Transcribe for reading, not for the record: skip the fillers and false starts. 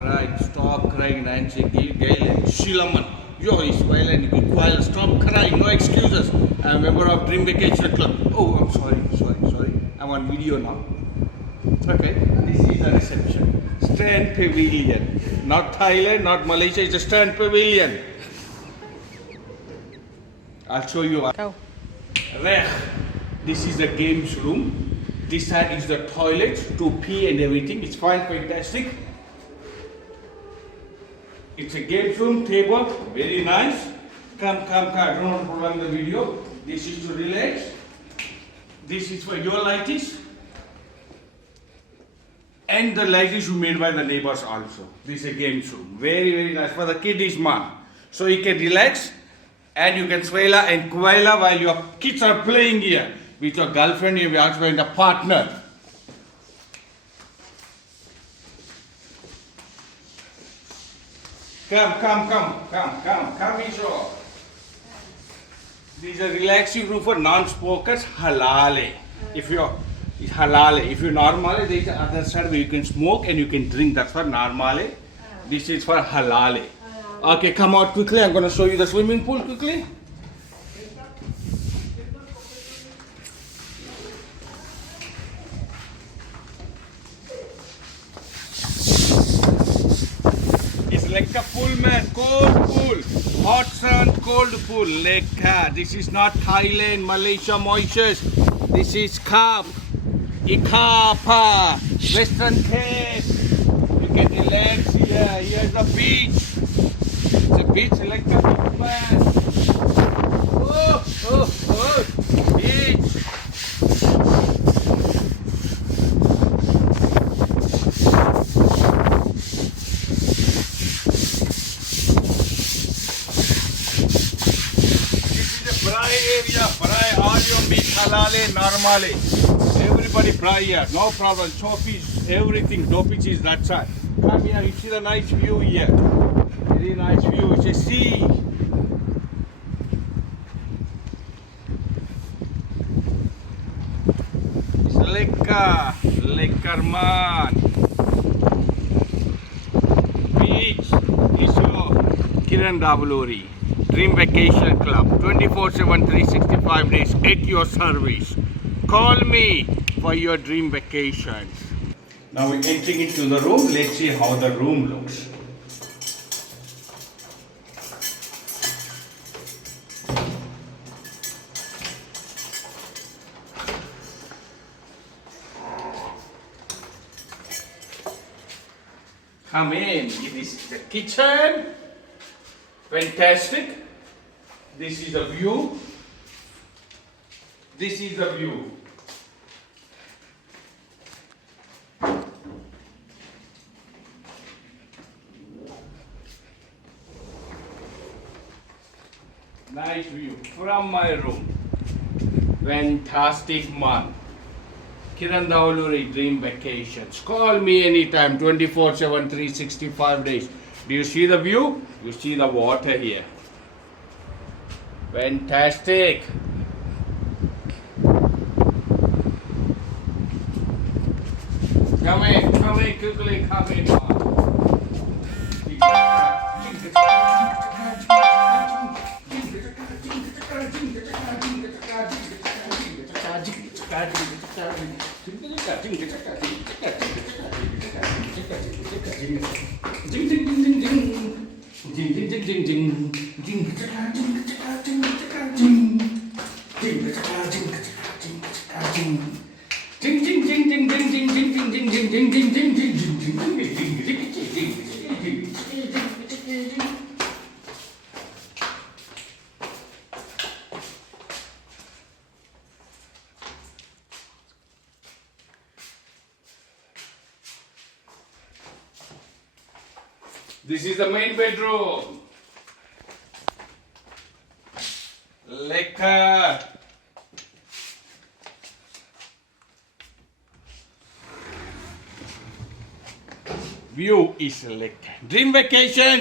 Right, stop crying, Nancy. Gail, Shilaman. Yo, Ismail and Iqbal, stop crying, no excuses. I'm a member of Dream Vacation Club. Oh, I'm sorry. I'm on video now. Okay, this is the reception. Strand Pavilion. Not Thailand, not Malaysia, it's a Strand Pavilion. I'll show you. Go. Reh. This is the games room. This side is the toilet to pee and everything. It's fine, fantastic. It's a games room, table, very nice. Come. I don't want to prolong the video. This is to relax. This is for your lighties. And the lighties made by the neighbors also. This is a games room. Very nice. For the kid is man. So you can relax and you can swela and kuwaila while your kids are playing here. With your girlfriend, you also find a partner. Come, Isho. This is a relaxing room for non-smokers, halal. If you're halal, if you're normal, there is the other side where you can smoke and you can drink. That's for normal. This is for halal. Okay, come out quickly. I'm going to show you the swimming pool quickly. Like a pool, man, cold pool, hot sun, cold pool, Lekha. This is not Thailand, Malaysia, Mauritius. This is Kap, Ikapa, Western Cape. You can relax here. Here's the beach. It's a beach like a big man. Oh, beach. Fry all your meat halal, normally. Everybody fry here, no problem. Choppies, everything. Doppies is that side. Come here, you see the nice view here. Very nice view. It's a sea. It's lekkar man. Beach is your Kiran Davuluri. Dream Vacation Club, 24/7, 365 days at your service. Call me for your dream vacations. Now we're entering into the room. Let's see how the room looks. Come in. It is the kitchen. Fantastic. This is the view. This is the view. Nice view from my room. Fantastic man. Kiran Davuluri Dream Vacations. Call me anytime, 24/7, 365 days. Do you see the view? You see the water here. Fantastic. Come in, quickly, come in. This is the main bedroom. Lekkar. View is lekkar. Dream vacation.